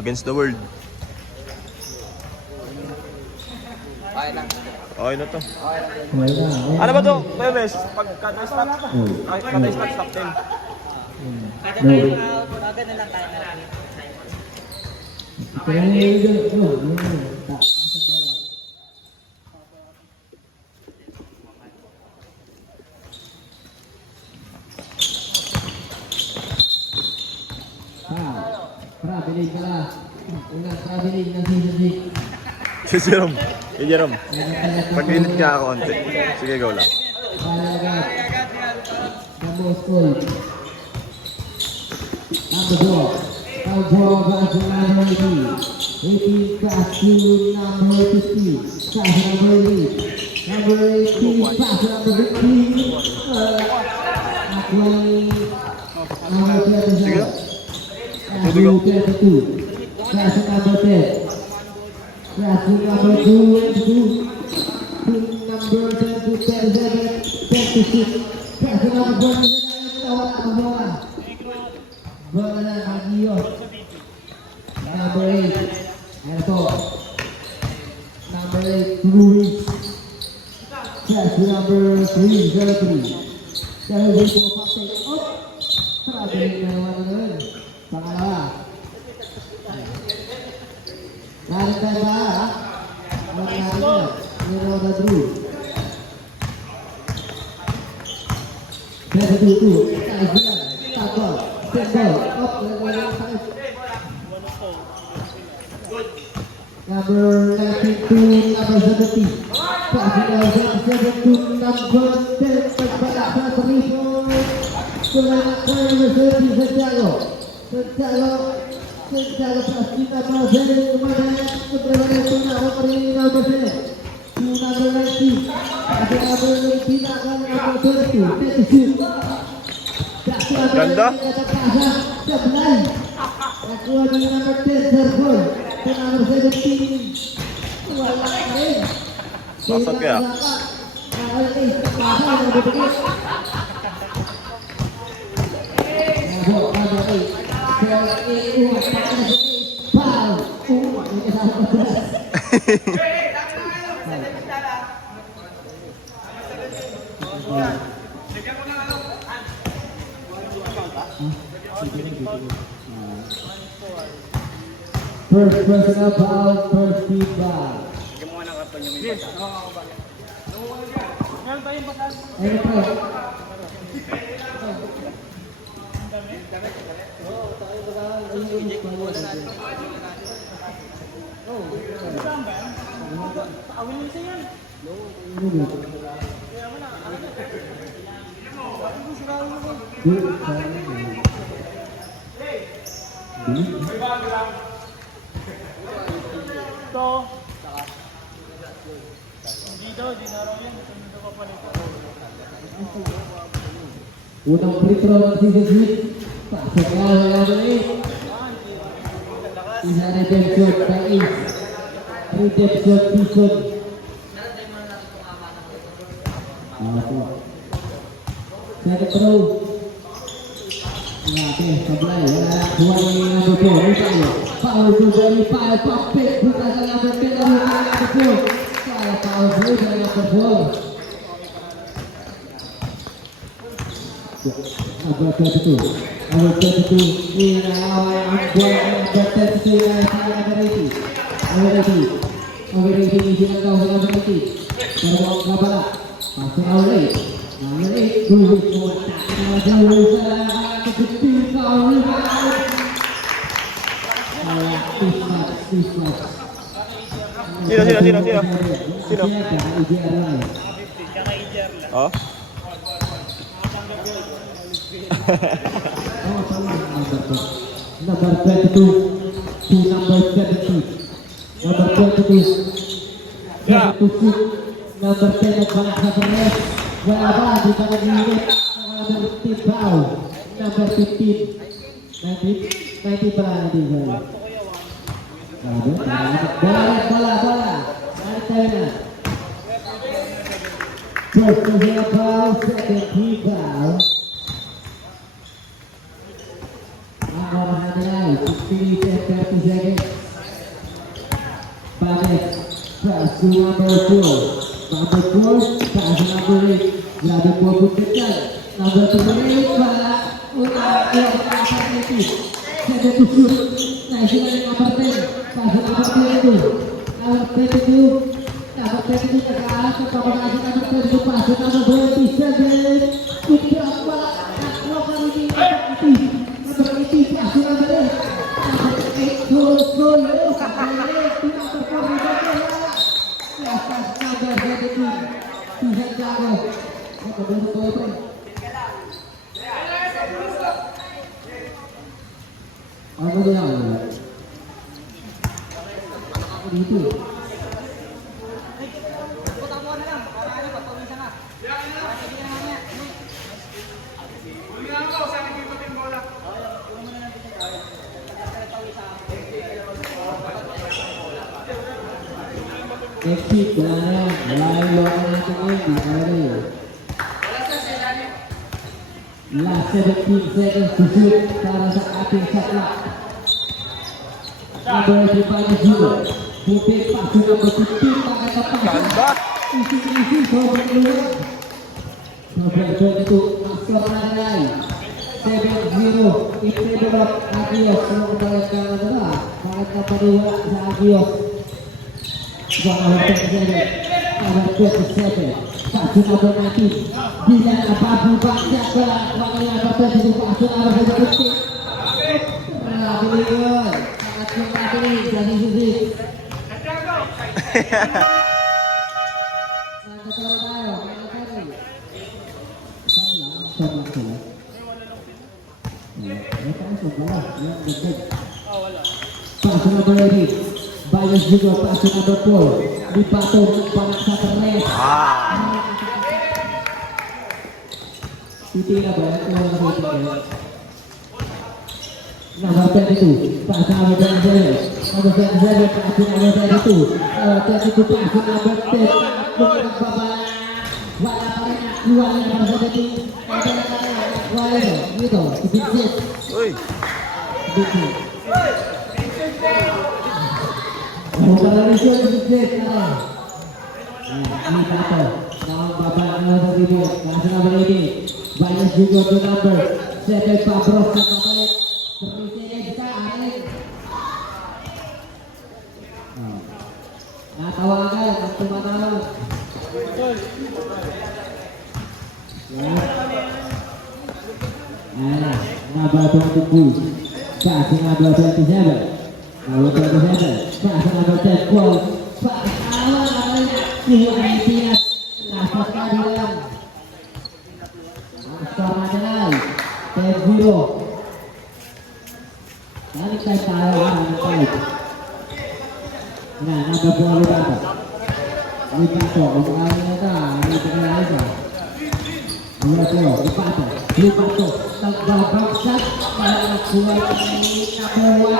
Against the world. Okay lang. Okay na to. Okay na. Ano ba to? Pemes, pag kada stop, kada stop din. Kada tayo agad na lang tayo na lang. Kaya na yun. Taas ang bola. Traveling pala. Unang traveling ng season 6. Si Jerome. Si Jerome. Pag-init nga ako konti. Sige, go lang. Palagat. Number school. Number 4. Number back to number 18 pass to number 15. Pass to number 8. Number 18 pass to number 15. Number 27. Sige. Pass to 22. Pass to number 10. Pass to number 2. Number 10 to 37. 26. Pass to number 47. Bola na Magiyos. Number 8. Ayan po. Number 8, Ruiz. Pass to number 3, 03. Dahil po, pa-take up. Traveling na naman nun. Pangalawa. Narin tayo ba, ha? Ang narin na. Nero na Drew. 7-2-2. Tayo yan. Tapos. Temple, up, number 19 to number 17. Passing out 7 to number 10. Pagbala sa 3 point. Kulang na number 30, Santiago. Santiago pasti number 7. Kumanan, kumulaman ito na ako pa rin number 7. To number 19. Passing number 19 akan number 22. 22. Ganda. Nakuha ng number 10, Sergol. Sa number 17. Wala ka rin. Sasad kaya? First personal foul, first feedback. Ano po? Unang free throw ng season 6. Pasok na wala na eh. Isa na dead shot by Ace. 3 dead shot season. Second throw. Grabe, sablay. Wala na. Buwan yung number 4. Ano tayo? Foul to Benny. Foul. Pop-pick. Buta sa number 10. Ano yung number 4? Foul to number 4. Number 32. Number 32. Inaway ang buwan. Number 32 na sa number 80. Number 80. Number 80 ni sinagaw sa number 80. Pero ang kabala. Pasok na ulit. Number 8. Gulit mo. Nagawin sa kapitid. Foul. Sino? Oh? Number 22 to number 17. Number 22. Yeah. Number 10 at balik sa Perez. Wala ba? Di ba nag-iinit? Number 15 foul. Number 15. 19 pala natin. Bola. Balik tayo na. First personal foul, second team foul. Ang oras natin ay 6 minutes and 30 seconds. to number 4. Number 4, pass to number 8. Grabe po puntikan. Number 2, wala. Una, ayaw, pass to 8. 7 to shoot. Nice na yung number 10. Pass to number 22. Number 22. Number 22, nag-aalas ng pamagasi number 22. Pass to number 27. Ito ang wala. Naklo ka rin yung number 80. Pass to number 8. Number 8, goal. Ano dia? Apa itu? Exit sebenarnya, mulai luar natin ngayon, di kaya last 17 seconds to shoot para sa ating sakla. Number 35 juga, pupik pasok number 15, pakatapas. Ganda! Isi-isi, sobrang luwag. Sobrang itu, maskor na nilay. 7-0, in favor of Agios. Ano kung bakit ka na nila? Bakit ka paniwala sa Agios? Number 27, number 27, pasok number 19. Bila nababu banyak berat, wakilnya number 22, pasok number 15. Grabe yun. Sangat yung natin, jadi susi. Nagkatawa tayo, nagkatawa. Isang lang sila. Pasok number 18. Bayos juga pasok number 4. Dipatong banyak sa terres. Titigil ba? Number 22. Pasok number 27. Number 27. Pasok number 22. 22 pasok number 10. Kung nagbabala. Wala pa rin nakuha ng number 17. Wala dito. Ibigsit. Uy! Ibigsit. Bukan dari situ Ibigsit. Ini satu. Nama bapak nomor 1 kasih nomor ini. Banyak juga ke number. Setel Pabros ke balik. Permisinya bisa Arik. Nah, tahu agak yang cuma tahu. Nah, number 22. Kasih number 27. Number 27. Kasih number 10. Gol. Pak awal Indonesia. Nafas keadilan. Skor nasional 10-0. Balik tayo balik. Nah, number 2 Lipato. Lipato, umkawin na ini tinggal aja. Lipato, tagbabagsak para nakuha ni number 1.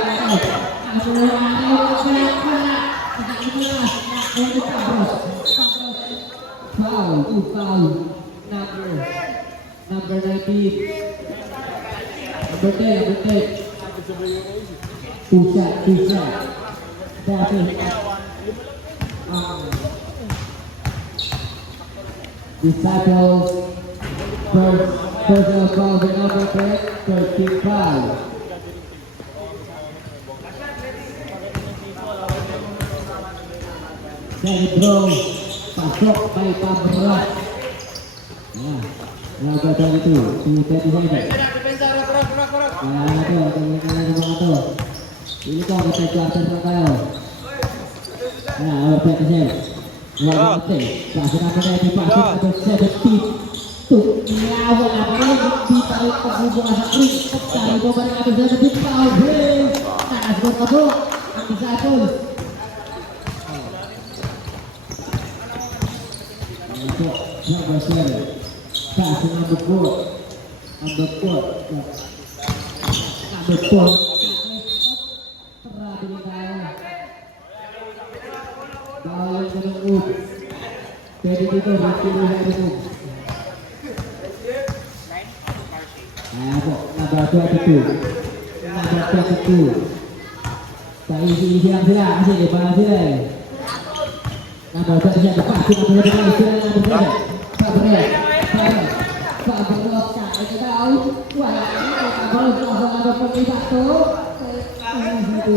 Foul. Number 19. Number 10. Pusat. David. Disciples. Personal foul with number 13 foul. Dari bro, pasok by Pabros. Nah, laga tadi itu, si Teddy Sander. Nah, itu. Ini kau kita keluarkan terkaya. Nah, Teddy Sander. Laga tadi, pasok apa tadi pasok atau 17. Tuh, lawan apa di tahu penghubungan sakri. Cari boban atau 17 foul. Nah, skor apa? Disciples. Number 7. Pass number 4. Number 4. Terapin kaya. Bawal ke nunggu. Jadi kita berpilih hari itu. Number 22. Number 22. Tak isi yang sila. Asyik di mana sila. Number 27, pass to number 29, number 7. Sabrina. Sabrina, itu tahu. Wah, number 41. Itu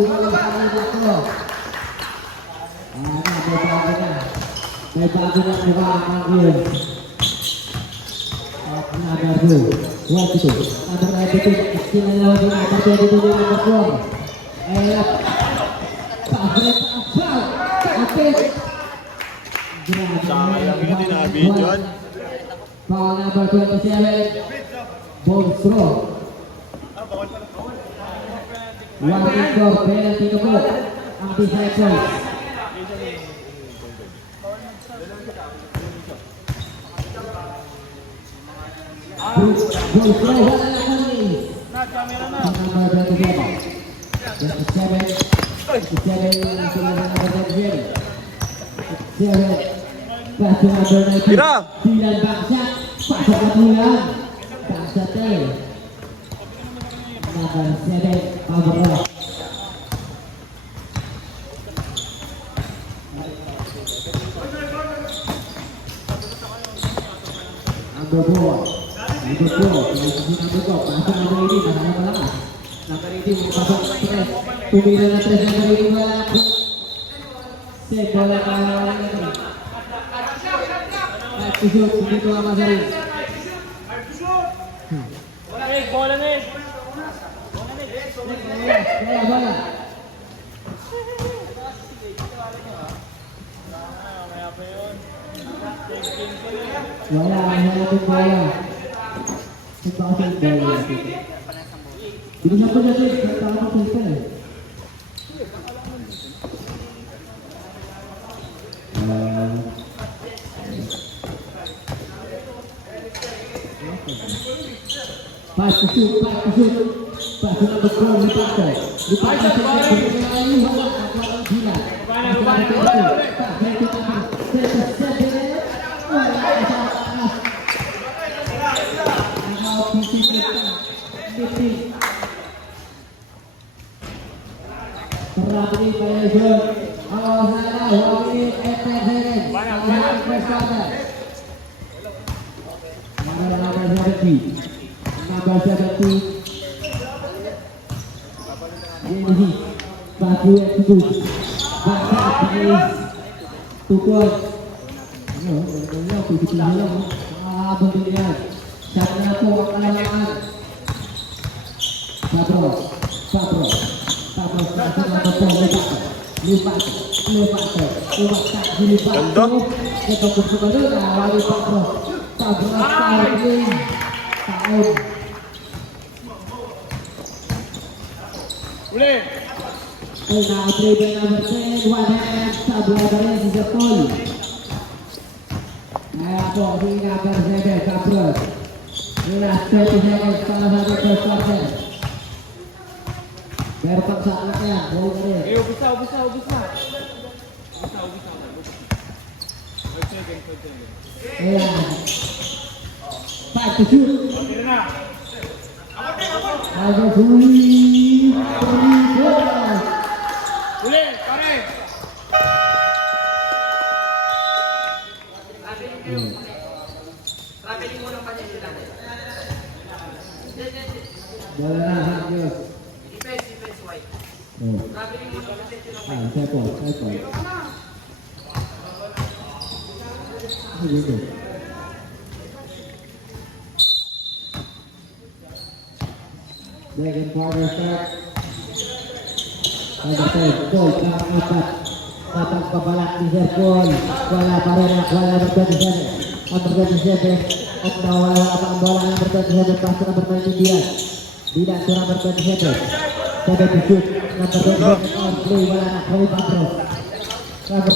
Sayang yun, dinabidyoan. Foul number 27, ball throw. One score, penalty to go. Anti-cycles. Ball throw, wala na kami. Number 27. 27, number 27. 7. Pass to number 19. Tira! Dylan Bangsat. Pasok na Dylan. Bangsat eh. Number 7, Pabro. Number 4. Number 4. Number 4. Pasok number 18. Pasok na malakas. Number 18. Pasok na 3. Tumira na 3. Number 18. Wala na. Set. Bola na wala na. Shoot. Hindi ko masarin. Bola na eh. Bola. Wala natin bola. Ito kasi bola. Bilisan ko natin. Tama ko ito eh. Pass to shoot. Pass to number 4, Lipato. Lipato sa pagkakalayo. Wala. Walang gila. Terapi violation. Salah. Wawin Eperen. Wawin Persada. Number 70. Number 70. Ini Baku yang tujuh. Baku is tukul. Ini tujuh puluh. Beginian. Siapa aku akan Sabro. Lipat. Ganda. Ito kung wali Sabro. Starting. Tahun. Uli. Now dribble number 10, one hand, Sabro Barres is a foul. Apo, di number 7, Sabro. Last 30 seconds, salah satu first quarter. Berpaksa anaknya, ball Barres. Ubisa. Five to shoot. Tira na. Ada Uli. Uli, pare. Bola na Hagios. Saya po. Gitu. Second quarter start. Ada gol keempat. Tatang kebalak di Zerpon. Wala Parenak, wala berkondisi. Wala bola yang berkondisi. Pas nomor 29. Tidak kurang berkondisi. Coba disut. Nomor 29. Play wala nak Roy Pabro. Pabro.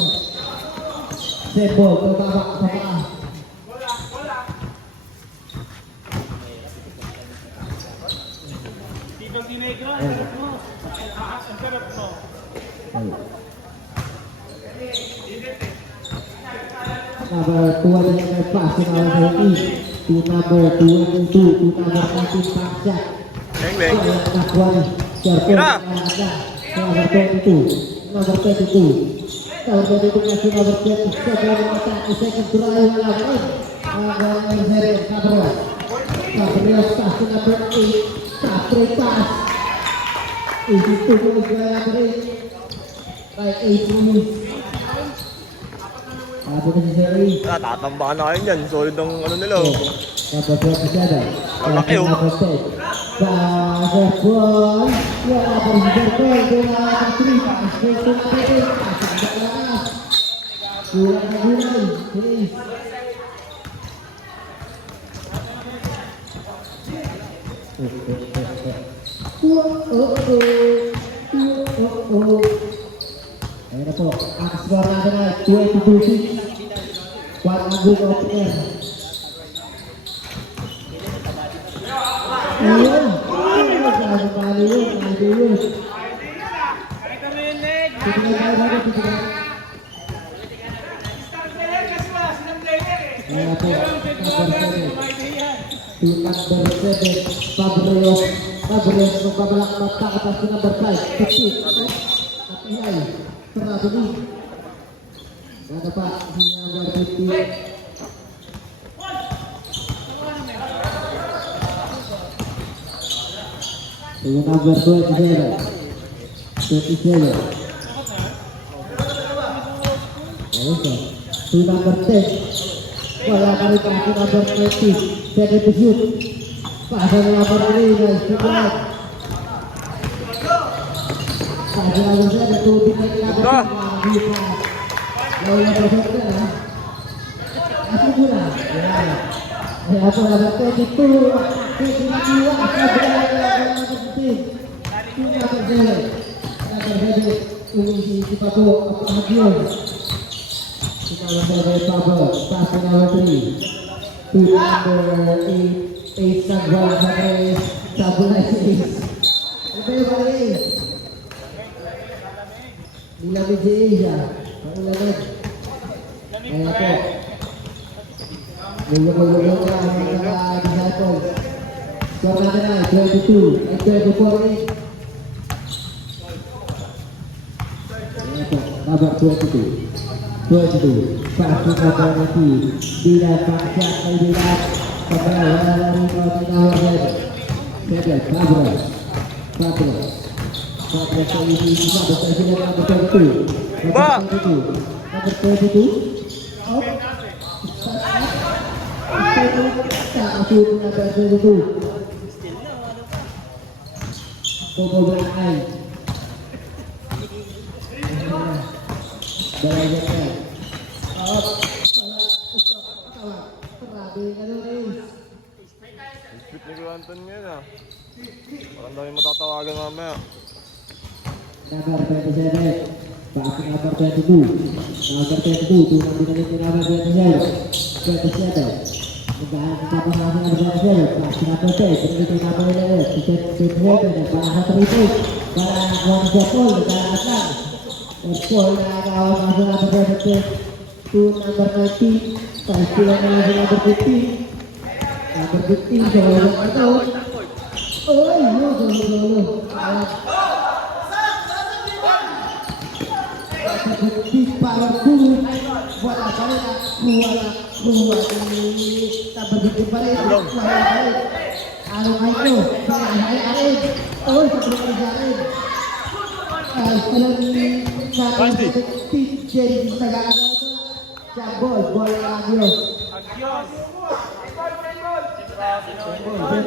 Zerpon ke bawah. Number 2 pass to number 8 to number 22 to number 19 Paksa. Beng. Number 22. Tahun 2013 number 27 attack second try wala rin. Ang Zeren Cabral. Cabral pass to number 8. Tapre pass. Easy to go wala rin. By 8 minutes. Sabi na si Zeren. Tatambakan na kayo dyan. Solid ang ano nila. Oh. Number 27. Lalaki, oh. Number 10. Basketball. Wala pa rin si Zeren. Wala pa 3. Pass to number 8. Pasang lakas. Kulang na gulay. Please. Ayan na po. Ang score natin ay 22-6. Quad ang good opener. Ayun. Ayun. Paano yun? Paano yun? Titigan tayo. Ayan po. Number 7. Fabreos. Fabreos magbabalak mata atas ke number 5. Petit. At iay. Sarado ni. Ada pa si number 50. Si number 27. 27. Ayun siya. Si number 10. Wala ka rin pa si number 20. Second to shoot. Pasal number 3. Nice to block. Pasal number 7. Tutin na kinabot. Laula berserker ya. Asli pula. Ya apa number 22. Kedua ini si Paco Ahmadion. Kita dari Pablo, pasal nomor 3. To number 8, 8 Sagbal Patres, Sabulay 6. Lebih balik. Nila BJA ya, pangulangan. Ayan po. Gulo-gulo ka mga disciples. Score natin ay 22 at 24-8. Ayan po, number 22. 22. Pass to number 19. Tidak paksa kay Dilat. Pagkala wala rin po ang tinawag. Second, Fabregas. Fabregas sa isi basta sila number 22. Ba! Number 22. Out. Takasud number 22. Bobo Blanay. Balaga ka. Out. Grabe ka doon eh. Split ni Granton yun ah. Parang dami matatawagan mamaya. Number 27. Back number 22. Number 22. Tunang binalik ni number 27. 27. Nagdaan sa tapos natin number 27. Back number 10. Binalik ni number 11. 27. Para sa 3 points. Para nakuha ni Japol. Nagdaan lang. Japol nakakawa sa number 17. To number 19. Pagsilang na lang sa number 15. Number 15. Sa wala ng ito. Oy! Lolo. Big power dulu, wala pa rin kuha ni tabagin pa rin, wala pa rin. Ano nga ito? Arin. Oy, sa tulong sa akin. Alam ni TJ nag-aagaw ito. Siya, ball Agios.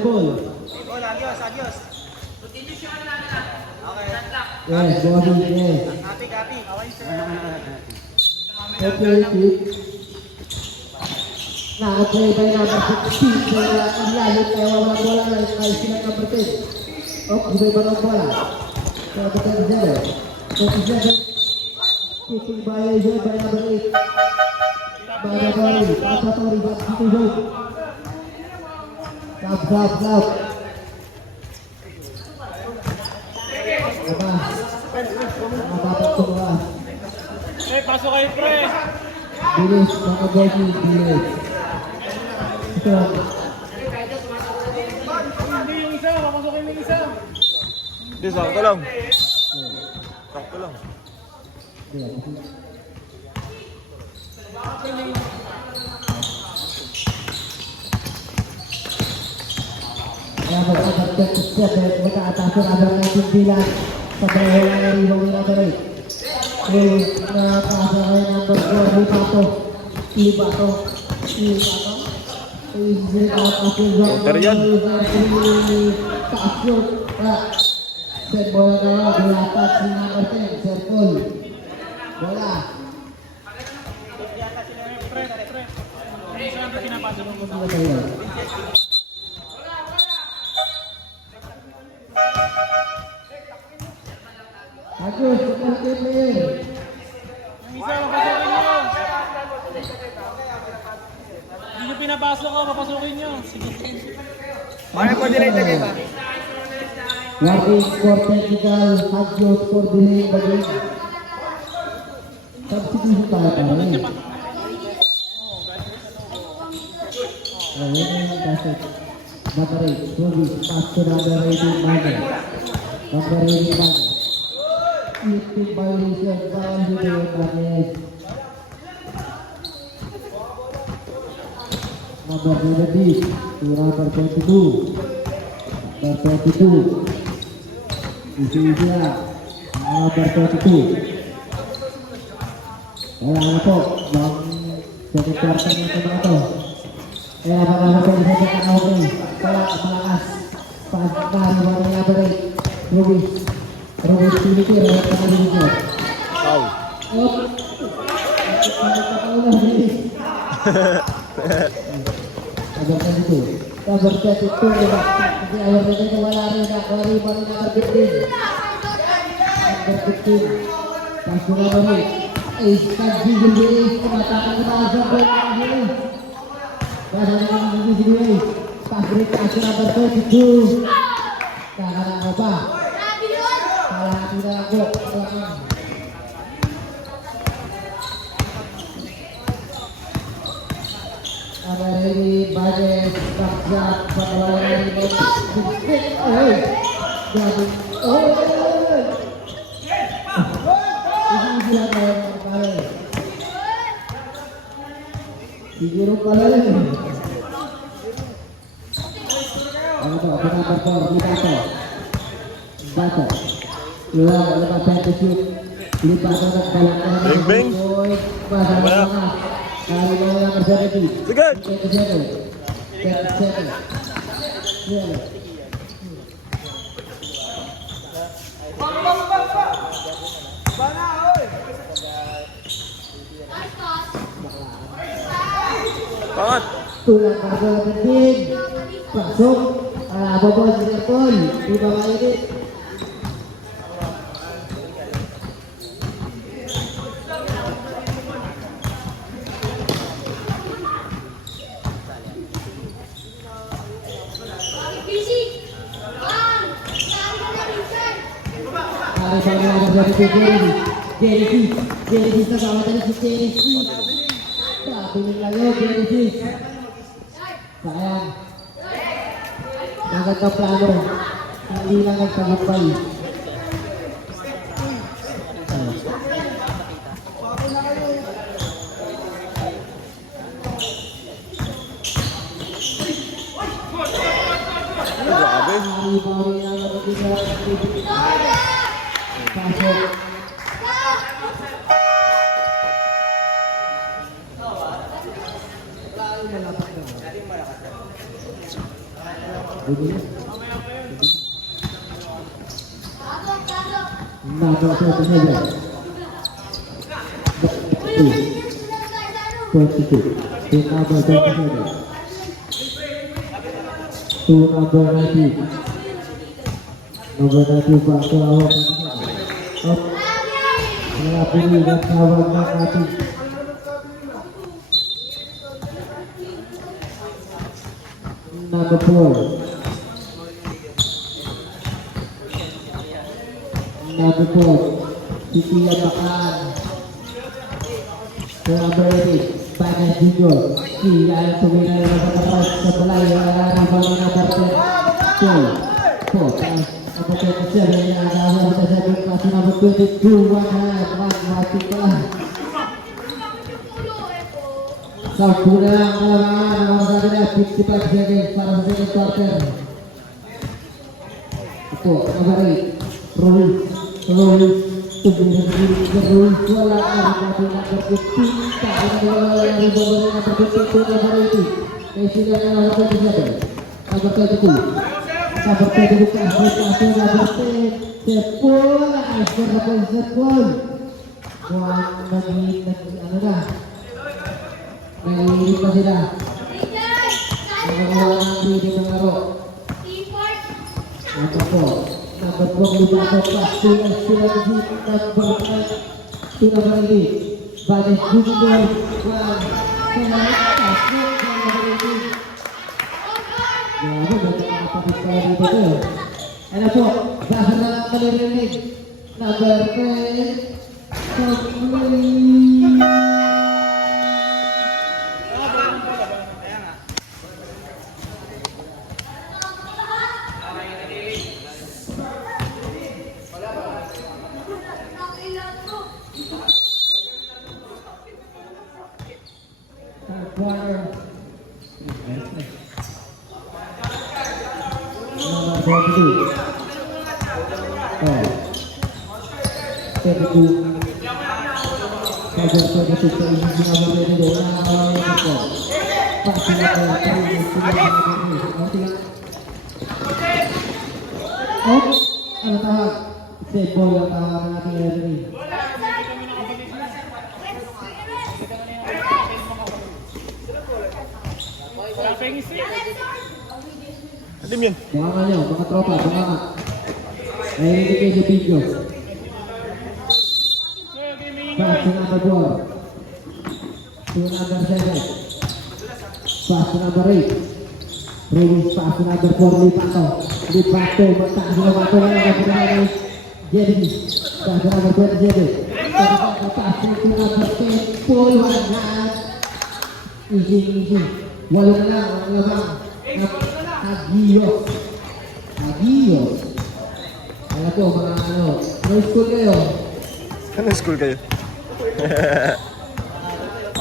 Ball. Agios. Yes, body, yes. Copy. Okay, keep. Naka-play by number 16. Kaya ang lalit ay walang bola na ay sila number 10. Oh, gubay ba ng bola? Kaya ito 10-0. 27. Kicking by number 8. Badatori. Pasatori. Basketball. Lap. Dapat tumba. Pasok kayo, pre. Bilis, mga bogi, bilis. Ito. Hindi yung isa, mapasukin yung isa. Hindi, sakto lang. Sakto lang. Number 37, magkaatake number 19 bilang sa bola dari Bawina Berit. Nakasakay number 4, Libato. Counter yan. Taasok. Set bola nawa, dilapat si number 10, Serpol. Bola. Agus, seperti player. Hindi nyo pinapasok ko, papasukin nyo. Sige. Warning for technical, Agus for delay the game. Substitution pala pare. Ayan yung kaset. Battery, Rubis, pass to number 18, Baga. Number 18, Baga. Eating violation, foul video, Martinez. Number 17 to number 22. Number 22. Isi-isi lang. Number 22. Wala na po. Yung second quarter na ito mga ito. Kaya mga po isa sa kanawin. Kaya malakas. Pagkari mo na elaborate. Rubis. Rubis Piniti. Rubis Piniti. Foul. Op. Pagkakaulang Rubis. Number 22. Number 22. Kasi ayaw rin ito wala rin. Wari mo rin number 15. Number 15. Paso na ba rin? Kagigil din. Kumatakan kita sa bola. Basa na kang gigil. Pagrit paso number 22. Kakanan mo pa. Kalahati na ako. Abari Bages Bakjak Bakawari Bakjak Jadi ini dia kali digiro kali ano to benar benar Libato Bato ulang lepas satu shoot Libato nak balak Beng. Wala. Kali yang terjadi. Sige! Pangat! Tulang karga penting. Masuk. Bobol Serpol. Di bawah ini. Jerry sama tadi si Jerry. Tapi lagi Jerry. Sayang. Angkat ke plano. Hindi lang nagtagumpay. Grabe. Pasok. Number 27. 22. To number 27. To number 19. Number 19 Pak Kelawak. Melapuri dan kawan yang mati. Number 4. Number 4. Siti Yabakan. Number 8. Panas Junior. Yang sumina yang berkeras sebelah yang arah bawah number 10. 4. Apa kecil yang ada kita sebut masih number 22 mati pelan. 10 na lang kalamangan ang mga kanila, 55 seconds para sa second quarter. Ito, number 8, Ruiz, tubuh na Ruiz, wala na rin natin number 15, tapos na wala na rin number 15, number 18, may sila na number 27, number 22, number 22 ka, number 10, Sepul, Aisyah na po yung Sepul, mukhang ano na, naiinit pa sila, nagagawa ng video ng laro. Number 4, Lubato, Pastor, Strategy, number 5, number 8, Banes Junior, Grabe, ba't nakapapit pa dito to? Ano po, basa na lang malirinig. Number 10, Sokli. Quarter. Number 42. Oh. 32. Number 32 sa isi number 22. Nakakawin ito. Pasi na po. Oh, ano tawag? Save ball ang tawag ng ating referee. Adim yun. Bunga nyo, mga tropa, bunga ka. Nahihindi kayo sa video. Pass to number 4. To number 7. Pass to number 8. Ruiz, pass to number 4. Lipato. Magtakas na Lipato. Ngayon na pinagay Jeremy. Pass to number 27. Pass to number 10. Paul, wala na. Easy. Wala na lang, ang lamang. Agiyos. Alam ko, mga ano, no school kayo. Ano school kayo?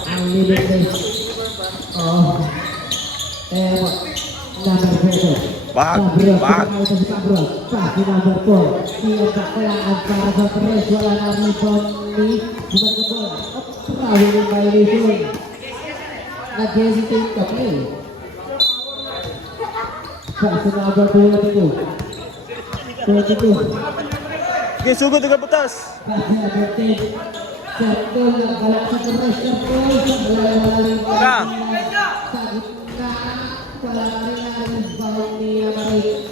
Ang limited. Oh. Number 7. Bag. Ito si Pabro. Pasi number 4. Siyang kakulaan para sa tres. Wala na rebound ni Bumatapon. Travel yung violation. Nag-hesitate ka pa eh. Pasi number 22. Okay, sugod ka butas. Pasi number 10. Sertol ng galak sa tres. Sertol. Wala Ka. sa gitna. Wala rin ang rebound ni Amarik.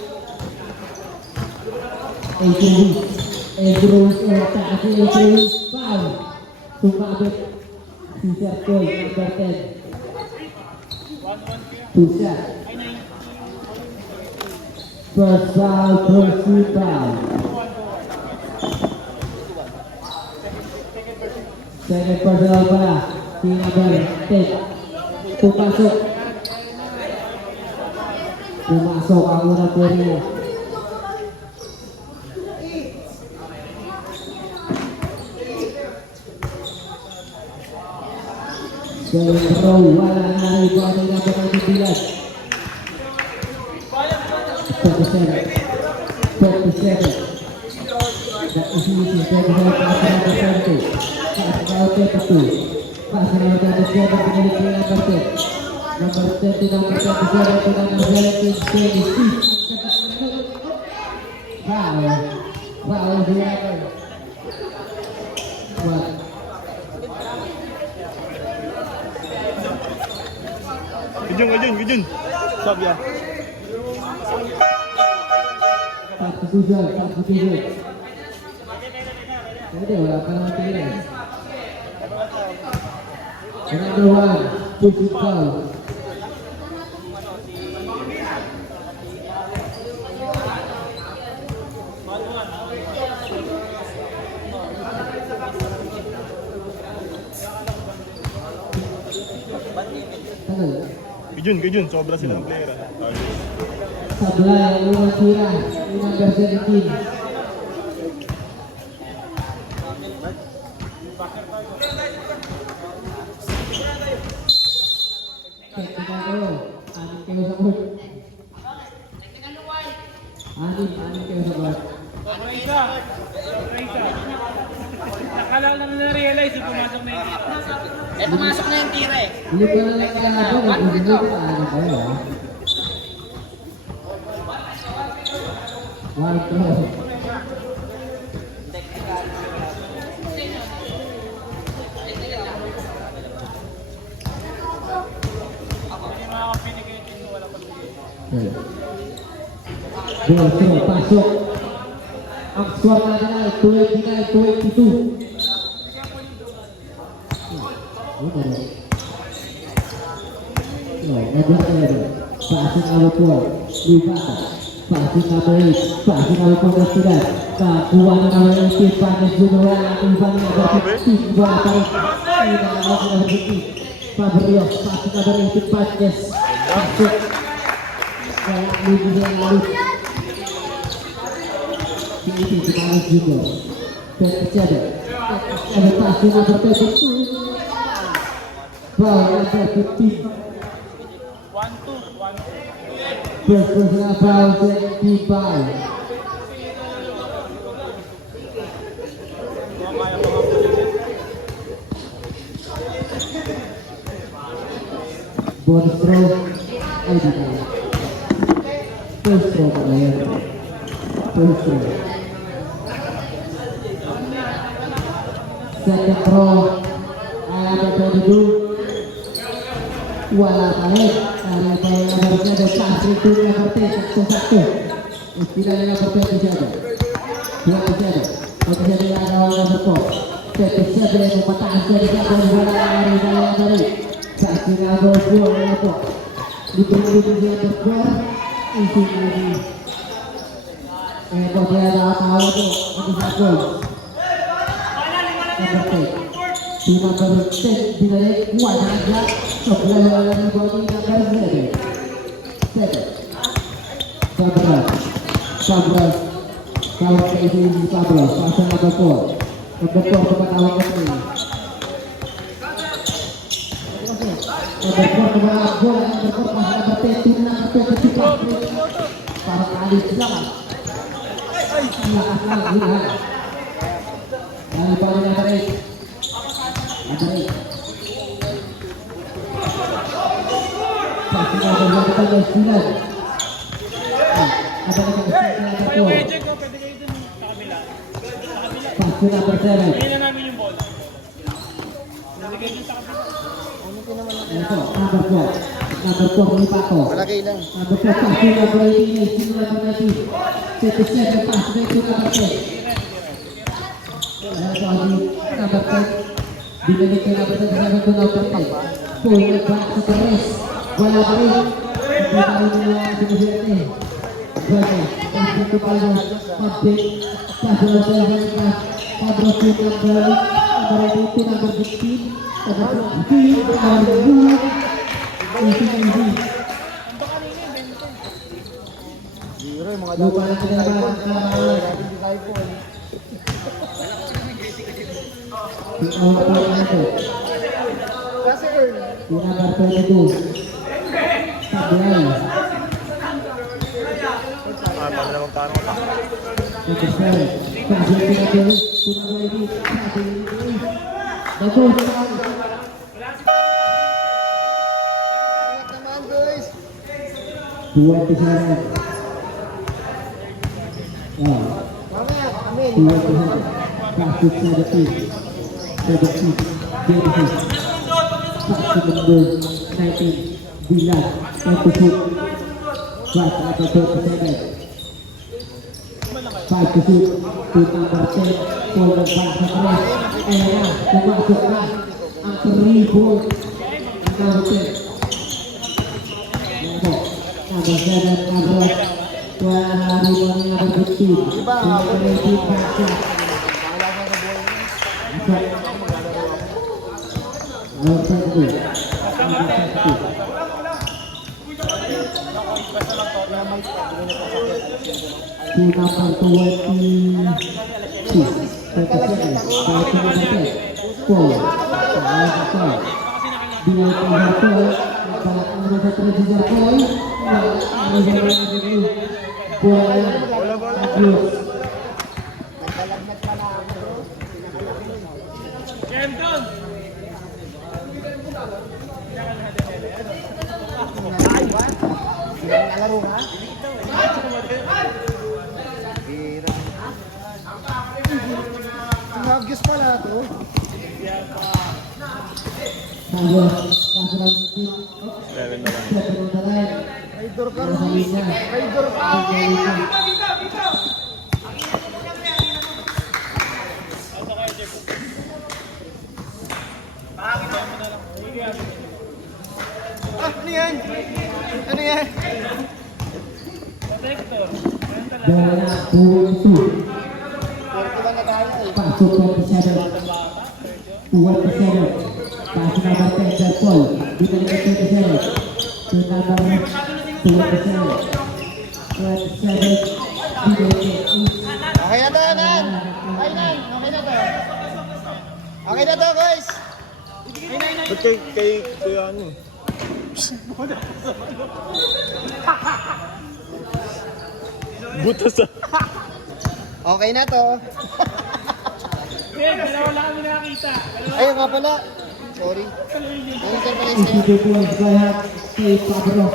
Edruis. Taas ni Edruis. Foul. Sumabit si Sertol number 10. Bisa. First foul, first foul. Second personal pala. Si number 10. Pumasok ang unang Korea. Going row, wala na rin ba ang number 19. 37. That is easy. 37 pass number 20. Pass now 32. Pass number 27 pinalik ni number 10. Number 30, number 27 to number 17. 26. Foul the other. What? Gujun. Sabi ya. Substitution. Hindi, wala pa naman tingin. Number 1, push it foul. Gujun, sobra sila ng player. Sablay, ang unang tira, number 17. Technical kayo. Anin kayo sa court. Anin kayo sa court. Isa. Nakala lang na-realize yung pumasok na yung tira. Pumasok na yung tira eh. Hindi ko na lang kalaban eh. Hindi ko na ano kayo ha. One throw. Ball throw, pasok. Ang score natin ay 29-22. Passing number 4, Rivata. Passing number 8, passing number 4 ng Sidat. Kakuha na number 18, Panes Junior. Ang ibang number 15, bola pa rin. Inangaw ng number 15, Fabrio. Passing number 18, Panes. Pasok. Kaya libre ang lalut. Piniti si Panes Junior. 27. Passing number 32. Foul number 15. 1-2. First personal foul, 25. Bonus throw. Ay, di tayo. First throw pa yan. First throw. Second throw. Ay, ada 22. Wala tayo. Ada tayo na barusan ada pasir itu na parte satu. Istilah na parte masyado. Dua masyado. Masyado na awal na po. Tetap saja yang mataas dari sabon bola dari. Saksi na bosyo na po. Dito dia berkuat. Isi lagi. Kau dia dah tahu tu. Itu satu. Lima bercek bila kuat aja. Sebelah yang body number 7. Sabras. Kalau ke ini Sabras, pasang number 4. Number 4 tempat awak ini. Number 4 tempat bola, number 4 pasang number 10, number 10. Para kali silakan. Silakan. Dari bawah number 8. Number 8. Pasang number 9. Ada Ay, pwede kayo dun sa kabila. Pasang number 7. Hindi na namin yung bola. Pwede kayo dun sa kabila. Ito, number 4. Number 4 ni Paco. Malagay lang. Number 4, pasang number 18. Sino number 19? 37, pasang ito number 10. Number 10. Binalik kay number 10 to number 10. Pull back sa Perez. Wala pa rin. Hindi pa rin nila sinuserte. Pwede. Pasang ito pa rin. Update. Pasang ito pa rin. Pabro to number 18, number 16. Number 15, number 2. Easy. Zero, yung mga Lupa na kinalaman ang kalaman. Awak pa rin ito. Kasi early. Yung number 22. Sablay. Paano na magkano ka? Number 7. Pasang pinatuloy. Pinatuloy. Sablay. Bagus. Ingat naman, guys. 27. Wow. Mamaya, amin. 27. Pasok 17. 17. 26. Pasok number 19. Bilang. 26. Pasok number 27. 5 to shoot. To number 10. Ball ng pasok na. Ayan na. Pumasok na. Ang 3 ball. Ang number 10. Ayan po. Number 7. Number 12. Wala na rin ang number 15. Number 18. Pasok. Number 22. Number 22. To number 22. 37. 4. Bilal Paharto. naman sa 3 si Jarkoy. Ano ba yung review? Bola. Abuse. Kenton! Nalaro ka? Sinagis pala to. Santos. Paso lang ng team. 7 na lang. 7 on the line. Raidor ka Nasa rin. linya. Raidor ka. Ano yan? Ano yan? Protector. Bola. 2-2. 41 na tayo eh. Pasok 27. 27. Pasok number 10, Jarkoy. Dito na 27. To number 27. 27. Okay na to, Nan. Okay, Nan. Okay na to. Okay na to, guys. Ba't kay ano eh? Butas ah. Okay na to. Ben, dalawa lang kami nakakita. Ayun nga pala. Sorry. Ano sir pala Easy to points by half. Kay Pablo.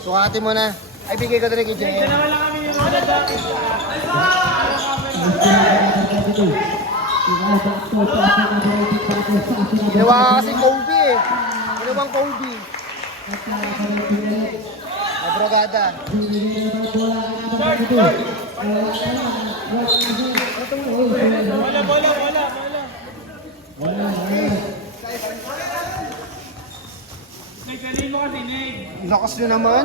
Sukatin mo na. Ay, bigay ko din kay Jay. Dalawa lang kami yung mga nakakita. Ginawa ka kasi Kobe eh. Ginawang Kobe. Abrogada. Bola. Nagkanin mo kasi, Neg. Lakas nyo naman.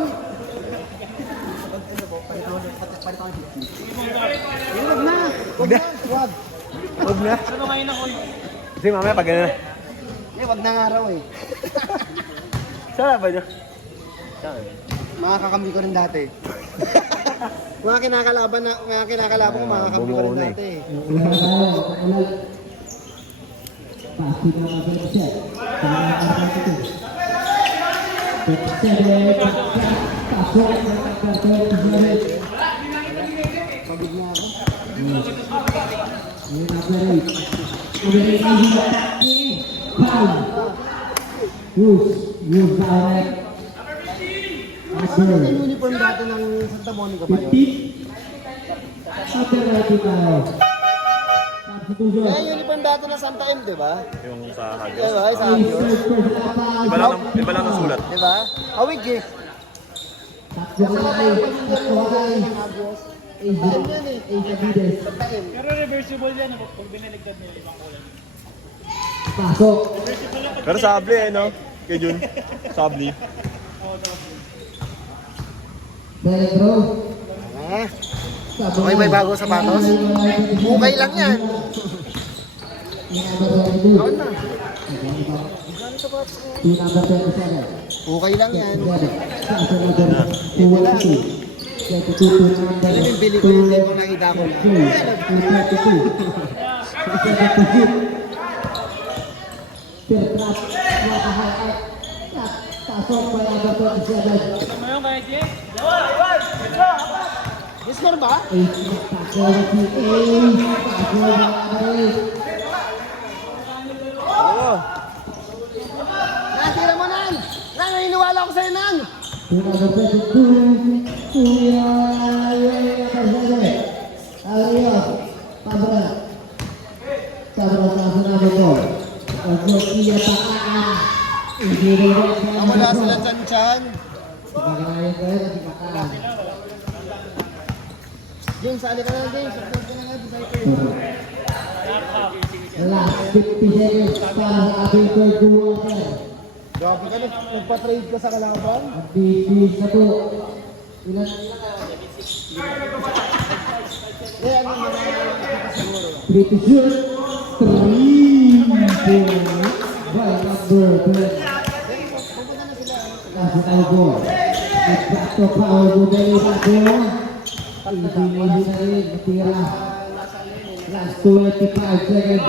Huwag na. Huwag na. Huwag. Huwag na. Ano kayo na ko? Kasi mamaya pag gano'n na. Huwag na nga raw eh. Saan ba nyo? Saan? Mga kakambi ko rin dati. mga kinakalaban ko, mga kakambi ko rin dati eh. Pasti na mga set. Pasok ng karton. Pabig na ako. Ini Nazaret. Nazaret lagi atake. Foul. Use direct. Ano yung uniform dati ng Santa Monica ba yun? 50. Nazaret tayo. Substitution. Eh, uniform dati ng Santa M, di ba? Yung sa Haggis. Diba? Sa Hagios. Iba lang ng sulat. Di ba? Hawig eh. Takbo ka kayo. Takbo ka kayo. Hagios. Agent. Agent Vides. Santa M. Pero reversible yan pag biniligtad mo yung ibang kulay. Pasok. Pero sabli eh, no? Kay Jun. Sabli. Direct bro. Eh. Okay, may bago sapatos? Okay lang yan. Ako na. Okay lang yan. Alam yung bili ko yun, hindi ko nakita ko. Pasok pa lang ba ito si Abad? Ano mo yung kaya, Jay? Yes, meron ba? Oo. Natira mo, Nan! Nan, naniniwala ko sa'yo, Nan! Wala sila chan-chan. James, sali ka na, James. Support ka na nga, disciple. Last 50 seconds para sa ating third quarter. Grabe ka, nagpa-trade ka sa kalaban. At bibis na po. Ilan? Eh, ano naman nakikita siguro? Pretty sure. 3 points by number 10. Kasi tayo po. Nagbato pa o bugalis ako. Hindi na rin. Matira. Last 25 seconds.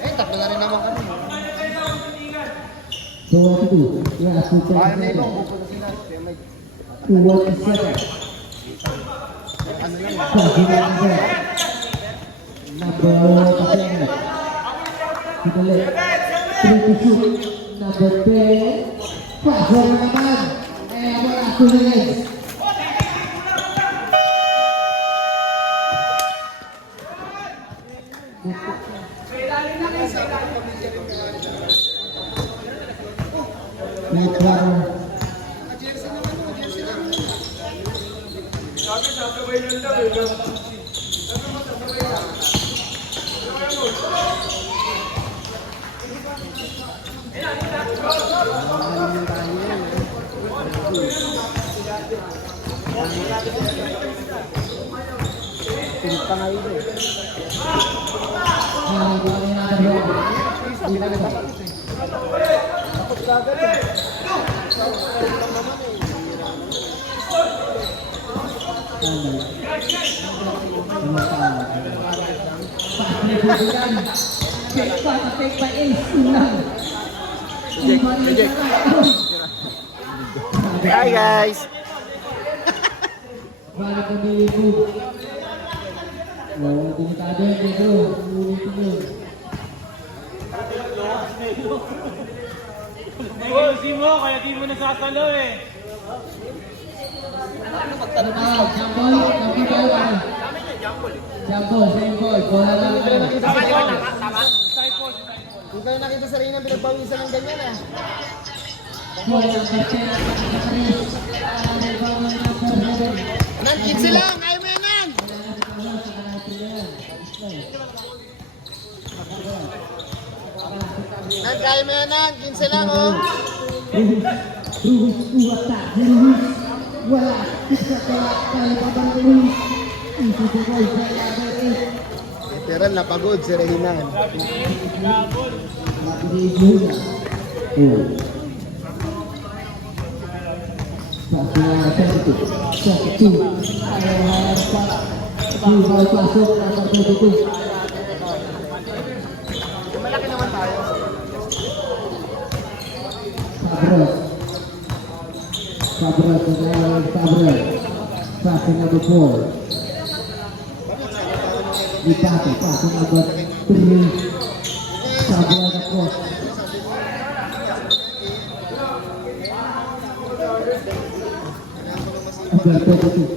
Eh, tatlo na rin naman kami. 42. Yeah, Kaya na 227. ibang pupunta sila. Kaya may 217. ano lang. Passing number 10. Kinulit. 3 to shoot. Number 10. Pasok na naman. Eh, wala sulit. May klaro. Pinta nga yun eh. Tapos kagad eh. Take by ace. Ulang. Hi guys! Balik na dito. Oh, delikado yun dito. Ulitin yun. Ayusin mo, kaya di mo nasasalo eh. Ano ba? Jambol? Jambol, same ball. Bola lang. Kung kayo nakita sa rin ang pinagpawisan ng ganyan ah. Ball number 10. Nan, 15 lang! Ayaw mo yan, Nan! Nan, kaya mo yan, Nan! 15 lang, oh! Ruhus uwata. Ruhus. Wala. Isa ka. Kaya pa ba Ruhus? Isi si Boy. Literal, napagod si Rehinan. Mapiliin yun. Satu. Ayaw pasok. Number 22. Malaki naman tayo. Sabres. Passing number 4. Dipate. Passing number 3. Sabres ako. Number 22.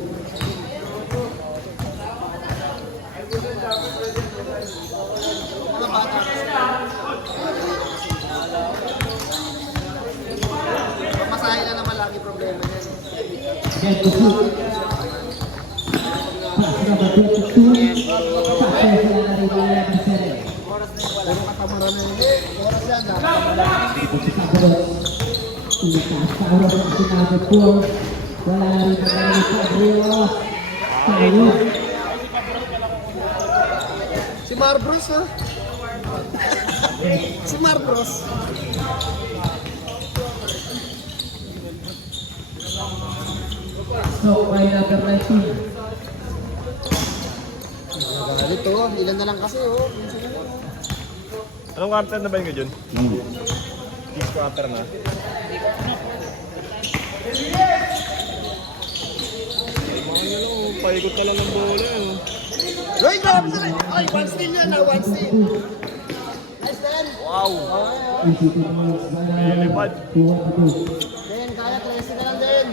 Pamasahin na naman lagi problema niyan. Get the shoot. Pass number 22. Pasok sila na rin ang Mercedes. Pero katamaran na yun. Oras yan, ha? Sabres. Itaas pa oras ang sinabi po. Wala na rin ang Sabres. Tayo. Si Marbros, ha? Si Marbros. So, by number 19. Nagalit, oh. Ilan na lang kasi, oh. Anong quarter na ba yung ganyan? 6 quarter na. Mga nyo lang, paikot na lang ng bola yun. Uy, grabe sila! Ay, one steal yan, ha? One steal. Nice, Dan. Wow! ECT points by number Lilipad. 212. Den, kaya 13 na lang, Den.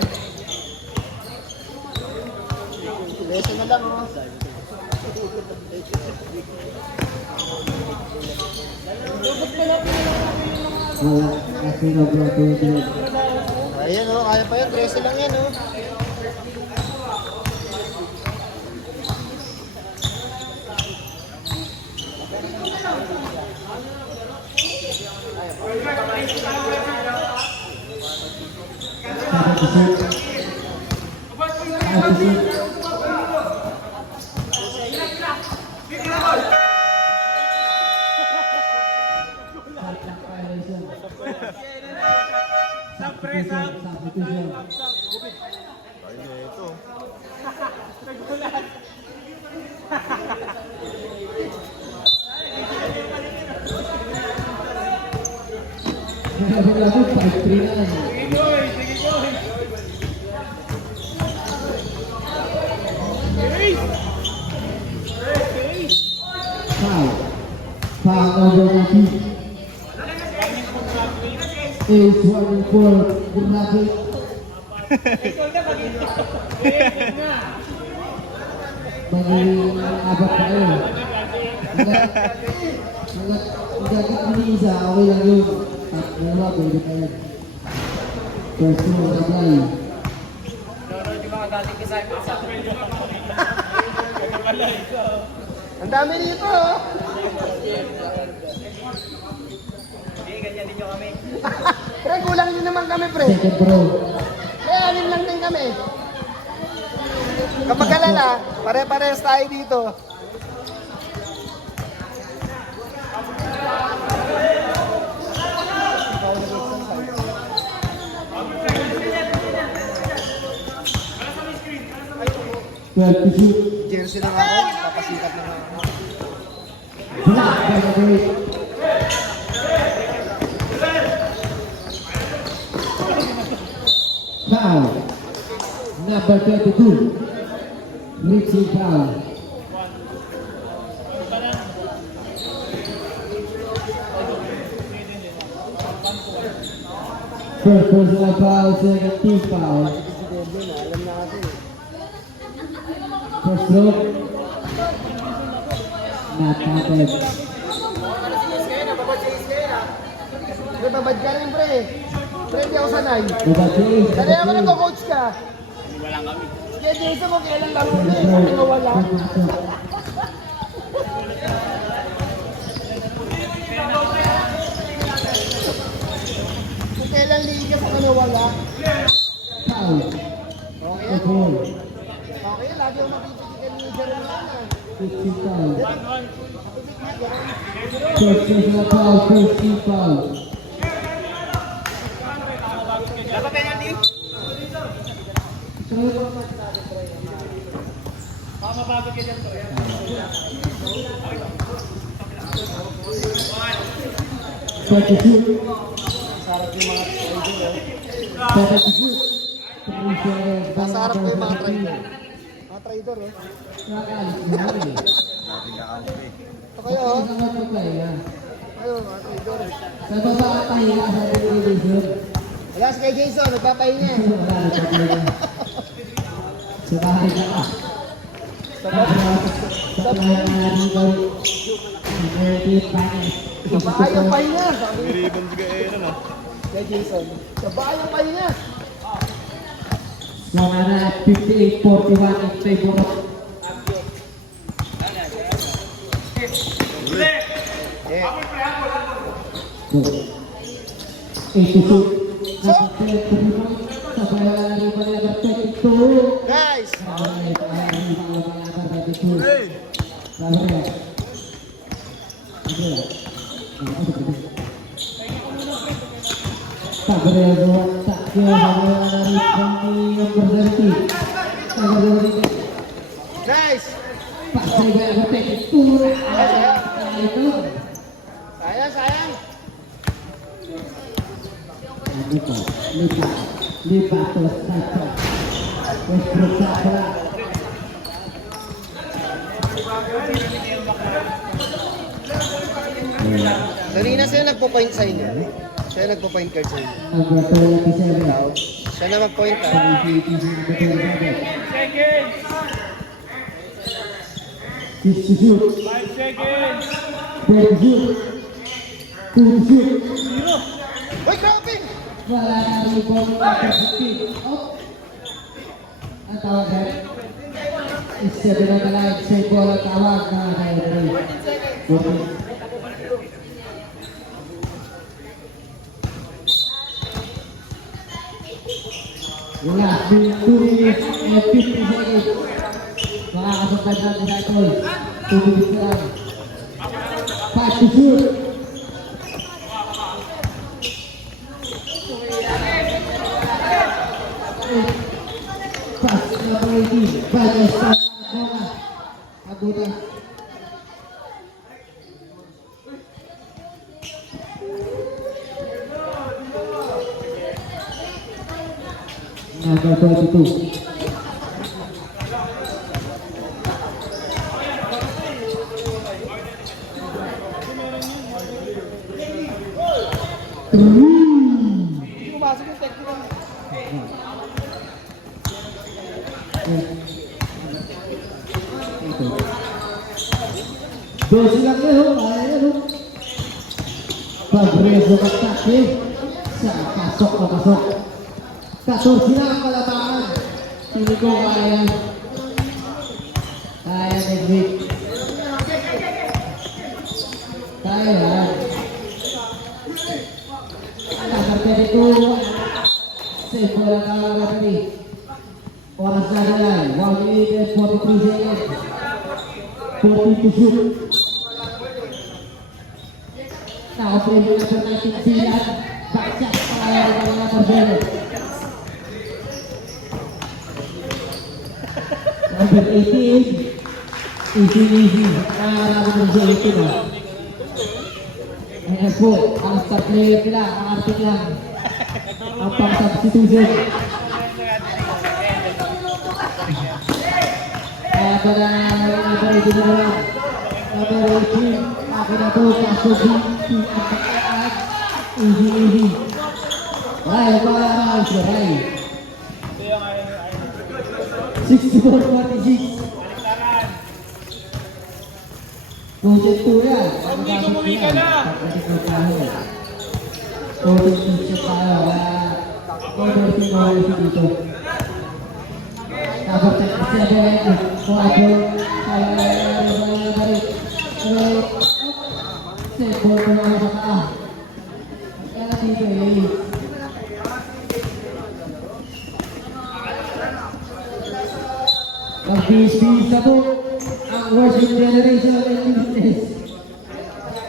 13 na lang, oh. Wala. Kasi number 28. Ayan, oh. Kaya pa yan. 13 lang yan, oh. Ay, na ito. Labo-labo, 5-3 na. Foul number 19. Is 1 for Grabe. Mag-aabot tayo. Hanggat isa, okay lang yun. At dalawa, pwede tayo. First floor supply. Ang dami dito, oh. Pre, kulang din naman kami, pre. Second row. Pre, anim lang din kami. Kapag alala, pare-parehas tayo dito. Well, to shoot. Jersey lang ako, papasikat na ako. Block by the break. Foul. Number 22. Richie foul. First personal foul, second team foul. Alam na kasi. First stroke. Not counted. Pre, babad ka rin, pre. Pre, hindi ako sanay. Babad play. Sanay ako nag-coach ka. Sige, Jason, kung kailan laro na eh. Kung nawala. Kung kailan ligas ako nawala. Foul. Okay The yan. ball. Okay, lagi ako nakipitikan ni Jeremy. Richie foul. First personal foul, first team foul. Set to shoot. Set to shoot. Nasa harap ko yung mga trader. Mga trader, oh. Nakaalis na rin. Ito kayo, oh. Isang matutay na. Ayun, mga trader. Sa baba ka pahinga sa television. Wala si kay Jason, nagpapahinga. Wala na sa pahinga. Sa bahay ka ka. Sa bahay na dito. American Finance. Babae ang pahinga. Sabi May ribbon siya eh, ano? kay Jason. Babae ang pahinga. Long na 58-41 in favor of Yeah. 82. Number 10, sabay na rin pa number 22. Guys, Hey! guys. Sayang, sayang. Lipat terus saja. Westbrook tak bola. Kanina siya nagpo-point sa inyo. Siya nagpo-point card sa inyo. Ang bertolak di sana. Siya na mag-point card. Shoot. 5 seconds. Shoot. Uy, grabe! Wala na rin po ang ang tawag na isa na talag sa bola tawag na kayo. Wala, 2 minutes and 50 seconds. Makakasabad natin sa ito. 2 minutes lang. 5 to shoot. Pass number 18. Banyak sa bola. Abutan. Number 22. Pumasok yung technical. Dos lang yun, kaya yun. Pagreso ka taksi, sa pasok na pasok. 14 na ang kalabangan. Sino ko kaya? Kaya Nedvik. Kaya yan. Nakarte ko. Safe mo lang ang referee. Oras na nalay. 1 minute and 43 seconds. 40 to shoot. Nakapremi na sa 19 silat. Backshot para rin ang mga tarzero. Number 18. Easy. Nakakalaman mo sa 18 ah. Ayan po, ang star player nila, ang artik lang. Ang pang-substitution. Kaya pala, number 18 na lang. Number 18, ako na to, kaso easy. Ray, para Ray. 64-46. Project 2 yan. Hindi umuwi ka na. Project 2 tayo. Converting oras dito. Tapos 37. Kung ako, Sebo ko na sa ka. Kaya dito eh. Pag-bis-bis na po ang worship generation and business.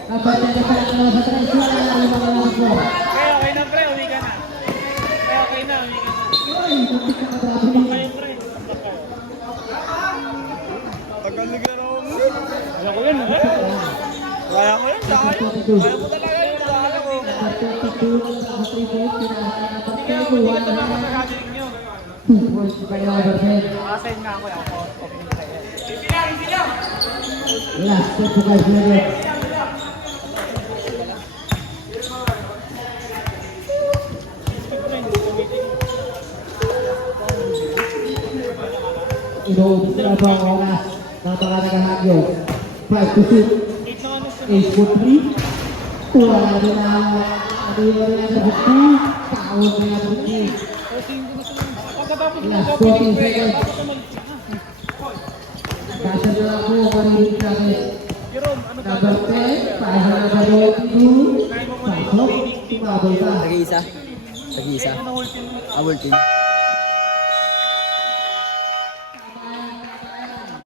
Kapag nagkakalat na sa tres, wala na ang mga lang ko. Kaya okay na pre, uwi ka na. Kaya okay na, uwi ka na. Ay, kapit na katrato mo. Kayo pre. Tagal na gano'n. Kaya ko yun. Kaya mo yun, kaya mo talaga yun, kaya ko. Hindi ka naman nakagaling nyo. 2 points by number 10. Nakasign nga ako, ako opening kayo. Last 25 minutes. Inuubos na ba ang oras ng mga nagahagyo? 5 to 6. 8 to 3. Wala din ang bukti. Taon na yung bukti. Pagkatapos mo Last sa opening 14 prayer, seconds. tapos naman. Kasi na lang po ang panilig natin. Jerome, ano ba? Number 10, para sa number 22. Pasok, tumabay pa. Tag-iisa. Kaya na whole team. Our team.